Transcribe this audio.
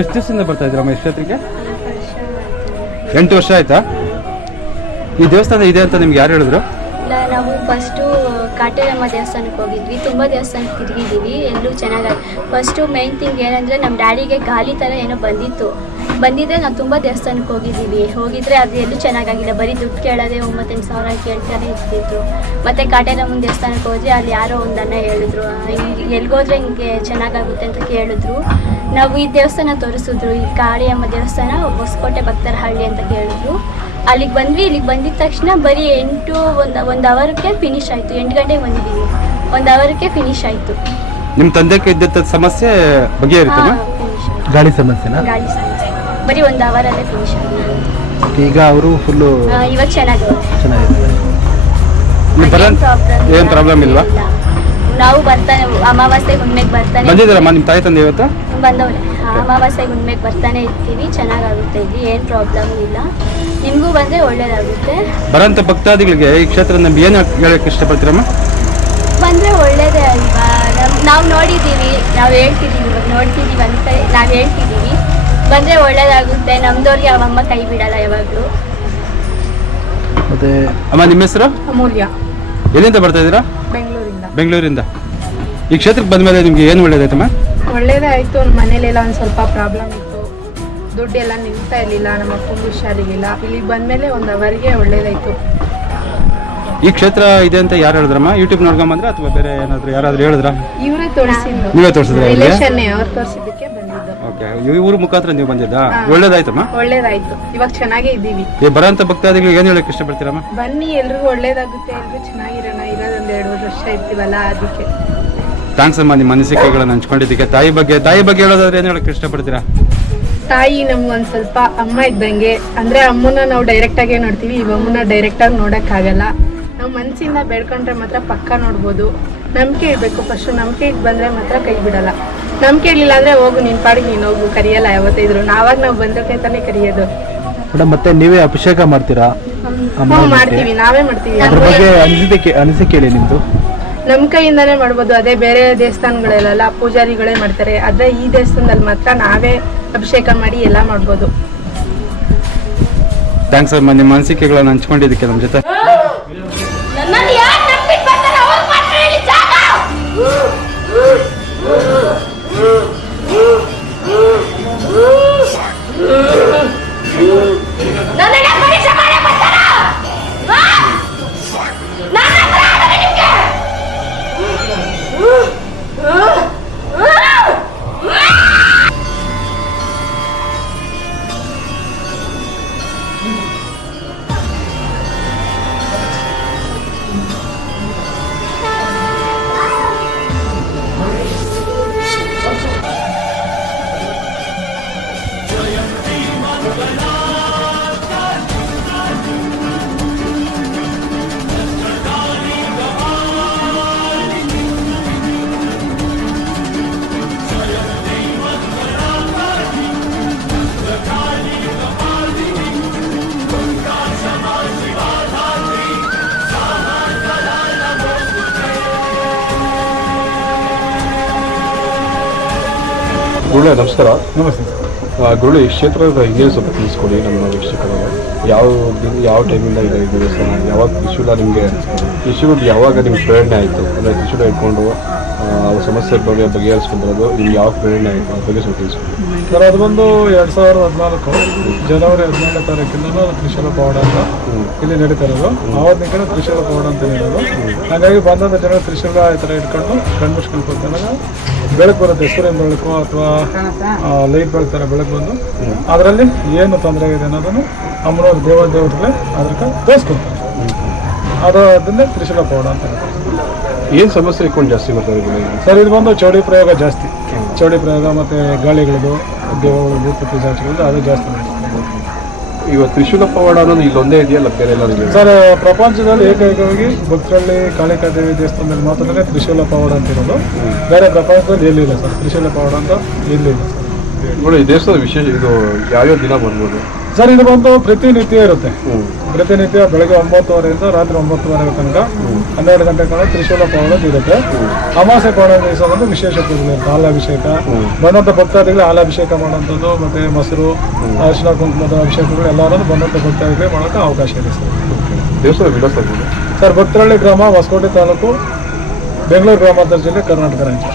ಎಷ್ಟು ದಿವಸದಿಂದ ಬರ್ತಾ ಇದ್ದೀರಮ್ಮ ಈ ಕ್ಷೇತ್ರಕ್ಕೆ ಎಂಟು ವರ್ಷ ಆಯ್ತಾ? ಈ ದೇವಸ್ಥಾನ ಇದೆ ಅಂತ ನಿಮ್ಗೆ ಯಾರು ಹೇಳಿದ್ರು? ನಾವು ಫಸ್ಟು ಕಾಟೇರಮ್ಮ ದೇವಸ್ಥಾನಕ್ಕೆ ಹೋಗಿದ್ವಿ. ತುಂಬ ದೇವಸ್ಥಾನಕ್ಕೆ ತಿರುಗಿದ್ದೀವಿ. ಎಲ್ಲೂ ಚೆನ್ನಾಗಿ ಫಸ್ಟು ಮೇನ್ ಥಿಂಗ್ ಏನಂದರೆ ನಮ್ಮ ಡ್ಯಾಡಿಗೆ ಗಾಲಿ ಥರ ಏನೋ ಬಂದಿತ್ತು. ಬಂದಿದ್ದರೆ ನಾವು ತುಂಬ ದೇವಸ್ಥಾನಕ್ಕೆ ಹೋಗಿದ್ದೀವಿ. ಹೋಗಿದ್ರೆ ಅದು ಎಲ್ಲೂ ಚೆನ್ನಾಗಾಗಿಲ್ಲ. ಬರೀ ದುಡ್ಡು ಕೇಳೋದೇ ಒಂಬತ್ತೆಂಟು ಸಾವಿರ ಕೇಳ್ತಾನೆ ಇರ್ತಿತ್ತು ಮತ್ತು ಮುಂದೆ ದೇವಸ್ಥಾನಕ್ಕೆ ಹೋದ್ರೆ ಅಲ್ಲಿ ಯಾರೋ ಒಂದನ್ನ ಅಣ್ಣ ಹೇಳಿದ್ರು ಹಿಂಗೆ ಎಲ್ಗೋದ್ರೆ ಹಿಂಗೆ ಚೆನ್ನಾಗಾಗುತ್ತೆ ಅಂತ ಕೇಳಿದ್ರು. ನಾವು ಈ ದೇವಸ್ಥಾನ ತೋರಿಸಿದ್ರು ಈ ಕಾಳಿಯಮ್ಮ ದೇವಸ್ಥಾನ ಹೊಸಕೋಟೆ ಭಕ್ತರಹಳ್ಳಿ ಅಂತ ಕೇಳಿದ್ರು. ಅಲ್ಲಿಗೆ ಬಂದ್ವಿ ಇಲ್ಲಿಗೆ ಬಂದಿದ ತಕ್ಷಣ ಬರೀ ಎಂಟು ಒಂದು ಒಂದು ಅವರ್ಗೆ ಫಿನಿಶ್ ಆಯಿತು. ಎಂಟು ಗಂಟೆಗೆ ಬಂದಿದ್ದೀವಿ ಒಂದು ಅವರ್ಗೆ ಫಿನಿಶ್ ಆಯಿತು. ನಿಮ್ಮ ತಂದೆಗೆ ಇದ್ದಂಥ ಸಮಸ್ಯೆ ಆಯಿತು. ಗಾಳಿ ಸಮಸ್ಯೆನಾ? ಗಾಳಿ ಸಮಸ್ಯೆ. ಬರೀ ಒಂದು ಅವರಲ್ಲೇ ಫಿನಿಶ್ ಈಗ ಅವರು ಫುಲ್ಲು ಇವಾಗ ಚೆನ್ನಾಗಿದೆ. ಚೆನ್ನಾಗಿದ್ದಾರೆ ಇಲ್ಲಿ. ಬರ ಏನು ಪ್ರಾಬ್ಲಮ್ ಇಲ್ವಾ? ನಾವು ಬರ್ತಾನೆ ಅಮಾವಾಸ್ಯೆ ಹುಣ್ಮೆಗೆ ಬರ್ತಾನೆ ಬಂದಿದ್ದಾರಮ್ಮ ನಿಮ್ಮ ತಾಯಿ ತಂದೆ ಇವತ್ತು? ಬಂದವ್ರೆ ಅಮಾವಾಸ್ಯೆ ಹುಣ್ಮೆಗೆ ಬರ್ತಾನೆ ಇರ್ತೀವಿ ಚೆನ್ನಾಗಾಗುತ್ತೆ ಇಲ್ಲಿ ಏನು ಪ್ರಾಬ್ಲಮ್ ಇಲ್ಲ. ನಿಮಗೂ ಬಂದರೆ ಒಳ್ಳೇದಾಗುತ್ತೆ. ಬರೋಂಥ ಭಕ್ತಾದಿಗಳಿಗೆ ಈ ಕ್ಷೇತ್ರ ನಮ್ಗೆ ಏನು ಹೇಳಕ್ಕೆ ಇಷ್ಟಪಡ್ತೀರಮ್ಮ? ಬಂದರೆ ಒಳ್ಳೇದೇ ಅಲ್ವಾ? ನಾವು ನೋಡಿದ್ದೀವಿ ನಾವು ಹೇಳ್ತಿದ್ದೀವಿ ಇವಾಗ ನೋಡ್ತಿದ್ದೀವಿ ಅಂತ ನಾವು ಹೇಳ್ತಿದ್ದೀವಿ. ಬಂದರೆ ಒಳ್ಳೇದಾಗುತ್ತೆ. ನಮ್ದವ್ರಿಗೆ ಅವಮ್ಮ ಕೈ ಬಿಡಲ್ಲ ಯಾವಾಗಲೂ. ಮತ್ತೆ ಅಮ್ಮ ನಿಮ್ಮ ಹೆಸರು? ಅಮೂಲ್ಯ. ಎಲ್ಲಿಂದ ಬರ್ತಾ ಇದೀರಾ ಬೆಂಗಳೂರಿಂದ. ಬೆಂಗಳೂರಿಂದ. ಈ ಕ್ಷೇತ್ರಕ್ಕೆ ಬಂದ ಮೇಲೆ ನಿಮ್ಗೆ ಏನು ಒಳ್ಳೇದಾಯ್ತಮ್ಮ? ಒಳ್ಳೇದೇ ಆಯಿತು. ಮನೇಲೆಲ್ಲ ಒಂದು ಸ್ವಲ್ಪ ಪ್ರಾಬ್ಲಮ್ ಇತ್ತು. ದುಡ್ಡೆಲ್ಲ ನಿಲ್ತಾ ಇರಲಿಲ್ಲ. ನಮ್ಮ ಅಪ್ಪಂಗೆ ಹುಷಾರಿರಲಿಲ್ಲ. ಇಲ್ಲಿಗೆ ಬಂದಮೇಲೆ ಒಂದು ಅವರಿಗೆ ಒಳ್ಳೇದಾಯ್ತು. ಈ ಕ್ಷೇತ್ರ ಇದೆ ಅಂತ ಯಾರು ಹೇಳಿದ್ರಮ್ಮ? ಯೂಟ್ಯೂಬ್ ನೋಡ್ಕೊಂಬಂದ್ರೆ ಅಥವಾ ಬೇರೆ ಏನಾದ್ರು ಯಾರಾದ್ರೂ ಹೇಳಿದ್ರಾ? ಇವರೇ ತೋರಿಸಿದ್ರು. ನೀವೇ ತೋರಿಸಿದ್ರೆ ರಿಲೇಷನ್ನೇ ಅವ್ರು ತೋರಿಸಿದ್ದಕ್ಕೆ ಓಕೆ. ಇವ್ರ ಮುಖಾಂತರ ನೀವು ಬಂದಿದ್ದಾ? ಒಳ್ಳೇದಾಯ್ತಮ್ಮ? ಒಳ್ಳೇದಾಯ್ತು. ಇವಾಗ ಚೆನ್ನಾಗೇ ಇದ್ದೀವಿ. ಈ ಬರೋಂಥ ಭಕ್ತಾದಿಗಳಿಗೆ ಏನು ಹೇಳಕ್ಕೆ ಇಷ್ಟಪಡ್ತೀರಮ್ಮ? ಬನ್ನಿ ಎಲ್ರಿಗೂ ಒಳ್ಳೇದಾಗುತ್ತೆ. ಎಲ್ರಿಗೂ ಚೆನ್ನಾಗಿರೋಣ. ಇರೋದೊಂದು ಎರಡು ಮೂರು ವರ್ಷ ಇರ್ತೀವಲ್ಲ ಅದಕ್ಕೆ. ಥ್ಯಾಂಕ್ಸ್ ಅಮ್ಮ ನಿಮ್ಮ ಅನಿಸಿಕೆಗಳನ್ನ ಹಂಚ್ಕೊಂಡಿದ್ದಕ್ಕೆ. ತಾಯಿ ಬಗ್ಗೆ ತಾಯಿ ಬಗ್ಗೆ ಹೇಳೋದಾದ್ರೆ ಏನು ಹೇಳಕ್ ಇಷ್ಟಪಡ್ತೀರಾ? ತಾಯಿ ನಮ್ಗೊಂದು ಸ್ವಲ್ಪ ಅಮ್ಮ ಇದ್ದಂಗೆ ಅಂದ್ರೆ ಅಮ್ಮನ ನಾವು ಡೈರೆಕ್ಟ್ ಆಗೇ ನೋಡ್ತೀವಿ. ಈ ಅಮ್ಮನ ಡೈರೆಕ್ಟ್ ಆಗಿ ನೋಡಕ್ಕಾಗಲ್ಲ. ನಾವು ಮನಸ್ಸಿಂದ ಬೇಡ್ಕೊಂಡ್ರೆ ಮಾತ್ರ ಪಕ್ಕ ನೋಡ್ಬೋದು. ನಂಬಿಕೆ ಇರಬೇಕು. ಫಸ್ಟ್ ನಂಬಿಕೆ ಬಂದ್ರೆ ಮಾತ್ರ ಕೈ ಬಿಡಲ್ಲ. ನಂಬಿಕೆ ಕೇಳಿಲ್ಲ ಅಂದ್ರೆ ಹೋಗು ನಿನ್ ಪಾಡಿಗೆ ನೀನು ಹೋಗು ಕರಿಯಲ್ಲ ಯಾವತ್ತಿದ್ರು. ನಾವಾಗ ನಾವು ಬಂದ್ರೆ ತಾನೇ ಕರಿಯೋದು. ಮೇಡಮ್ ಮತ್ತೆ ನೀವೇ ಅಭಿಷೇಕ ಮಾಡ್ತೀರಾ? ಅಮ್ಮ ಮಾಡ್ತೀವಿ ನಾವೇ ಮಾಡ್ತೀವಿ. ಅದ್ರ ಬಗ್ಗೆ ಅನಿಸಿಕೆ ಅನಿಸಿಕೆ ಹೇಳಿ ನಿಮ್ದು. ನಮ್ಮ ಕೈಯಿಂದಾನೇ ಮಾಡ್ಬೋದು. ಅದೇ ಬೇರೆ ದೇವಸ್ಥಾನಗಳಲ್ಲೆಲ್ಲ ಪೂಜಾರಿಗಳೇ ಮಾಡ್ತಾರೆ. ಆದ್ರೆ ಈ ದೇವಸ್ಥಾನದಲ್ಲಿ ಮಾತ್ರ ನಾವೇ ಅಭಿಷೇಕ ಮಾಡಿ ಎಲ್ಲ ಮಾಡ್ಬೋದು. ಥ್ಯಾಂಕ್ಸ್ ಸರ್ ನಿಮ್ಮ ಅನಿಸಿಕೆಗಳನ್ನ ಹಂಚ್ಕೊಂಡಿದ್ದಕ್ಕೆ ನಮ್ಮ ಜೊತೆ. ಗುರುಳೆ ನಮಸ್ಕಾರ. ನಮಸ್ತೆ ಗುರುಳೆ ಈ ಕ್ಷೇತ್ರದ ಇದೇ ಸ್ವಲ್ಪ ತಿಳಿಸ್ಕೊಡಿ ನಮ್ಮ ವೀಕ್ಷಕರು ಯಾವ ದಿನ, ಯಾವ ಟೈಮಿಂದ ಇದೆ ಈ ದೇವಸ್ಥಾನ? ಯಾವಾಗ ತ್ರಿಶೂಲ ನಿಮಗೆ ತ್ರಿಶೂಲ ಯಾವಾಗ ನಿಮ್ಗೆ ಪ್ರೇರಣೆ ಆಯಿತು? ಅಂದರೆ ತ್ರಿಶೂಲ ಇಟ್ಕೊಂಡು ಅವ್ರ ಸಮಸ್ಯೆ ಬಗ್ಗೆ ಬಗೆಹರಿಸ್ಕೊಂಡಿರೋದು ನಿಮ್ಗೆ ಯಾವ ಪ್ರೇರಣೆ ಆಯಿತು? ಅದ್ರ ಬಗ್ಗೆ ಸ್ವಲ್ಪ ತಿಳಿಸ್ಕೊಡಿ. ಸರ್ ಅದು ಬಂದು ಎರಡು ಸಾವಿರದ ಹದಿನಾಲ್ಕು ಜನವರಿ ಹದಿನೇಳನೇ ತಾರೀಕಿಂದ ತ್ರಿಶೂಲ ಪವಾಡ ಅಂತ ಇಲ್ಲಿ ನಡೀತಾ ಇರೋದು. ಆವತ್ತಿನ ತ್ರಿಶೂಲ ಪವಾಡ ಅಂತ ಹೇಳೋದು. ಹಾಗಾಗಿ ಬಂದಂಥ ಜನ ತ್ರಿಶೂಲ ಈ ಥರ ಇಟ್ಕೊಂಡು ಕಣ್ಮುಚ್ಕೊಂಡು ಕೂತಾಗ ಬೆಳಕು ಬರುತ್ತೆ ಸೂರ್ಯನ ಬೆಳಕು ಅಥವಾ ಲೈಟ್ ಬೆಳಗ್ತಾರೆ ಬೆಳಕು ಬಂದು. ಅದರಲ್ಲಿ ಏನು ತೊಂದರೆ ಇದೆ ಅನ್ನೋದನ್ನು ಅಮ್ಮನವ್ರ ದೇವ ದೇವತೆಗಳೇ ಅದಕ್ಕೆ ತೋರಿಸ್ಕೊಡ್ತಾರೆ. ಅದು ಅದನ್ನೇ ತ್ರಿಶೂಲ ಪವಾಡ ಅಂತ ಹೇಳ್ತಾರೆ. ಏನು ಸಮಸ್ಯೆ ಇಟ್ಕೊಂಡು ಜಾಸ್ತಿ ಬರ್ತಾರೆ ಸರ್ ಇದು ಬಂದು ಚೌಡಿ ಪ್ರಯೋಗ ಜಾಸ್ತಿ. ಚೌಡಿ ಪ್ರಯೋಗ ಮತ್ತು ಗಾಳಿಗಳದು ದೇವಗಳದು ಪ್ರತಿಜಾತಿಗಳದು ಅದು ಜಾಸ್ತಿ ಈಗ ತ್ರಿಶೂಲ ಪವಾಡ ಅನ್ನೋದು ಇಲ್ಲೊಂದೇ ಇದೆಯಲ್ಲ ಬೇರೆ ಎಲ್ಲ ಸರ್ ಪ್ರಪಂಚದಲ್ಲಿ ಏಕೈಕವಾಗಿ ಭಕ್ತರಳ್ಳಿ ಕಾಳಿಕಾದೇವಿ ದೇವಸ್ಥಾನದಲ್ಲಿ ಮಾತ್ರ ತ್ರಿಶೂಲ ಪವಾಡ ಅಂತ ಇರೋದು. ಬೇರೆ ಪ್ರಪಂಚದಲ್ಲಿ ಎಲ್ಲಿಲ್ಲ ಸರ್ ತ್ರಿಶೂಲ ಪವಾಡ ಅಂತ ಎಲ್ಲಿಲ್ಲ ಸರ್. ನೋಡಿ ಈ ದೇವಸ್ಥಾನದ ವಿಶೇಷ ಇದು ಯಾವ್ಯಾವ ದಿನ ಬರ್ಬೋದು? ಸರ್ ಇದು ಬಂದು ಪ್ರತಿನಿತ್ಯ ಇರುತ್ತೆ. ಪ್ರತಿನಿತ್ಯ ಬೆಳಗ್ಗೆ ಒಂಬತ್ತುವರೆಯಿಂದ ರಾತ್ರಿ ಒಂಬತ್ತುವರೆ ತನಕ ಹನ್ನೆರಡು ಗಂಟೆ ತನಕ ತ್ರಿಶೂಲ ಪವಾಡ ಇರುತ್ತೆ. ಅಮಾಸೆ ಪವಾಡ ದಿವಸ ಬಂದು ವಿಶೇಷ ಪೂಜೆ ಹಾಲಾಭಿಷೇಕ ಬಂದಂಥ ಭಕ್ತಾದಿಗಳು ಹಾಲಾಭಿಷೇಕ ಮಾಡುವಂಥದ್ದು ಮತ್ತೆ ಮೊಸರು ಅರಿಶಿನ ಕುಂಕುಮದ ಅಭಿಷೇಕಗಳು ಎಲ್ಲರೂ ಬಂದಂಥ ಭಕ್ತಾದಿಗಳಿಗೆ ಮಾಡೋಕೆ ಅವಕಾಶ ಇದೆ ಸರ್. ಸರ್ ಭಕ್ತರಳ್ಳಿ ಗ್ರಾಮ ಹೊಸಕೋಟೆ ತಾಲೂಕು ಬೆಂಗಳೂರು ಗ್ರಾಮಾಂತರ ಜಿಲ್ಲೆ ಕರ್ನಾಟಕ ರಾಜ್ಯ.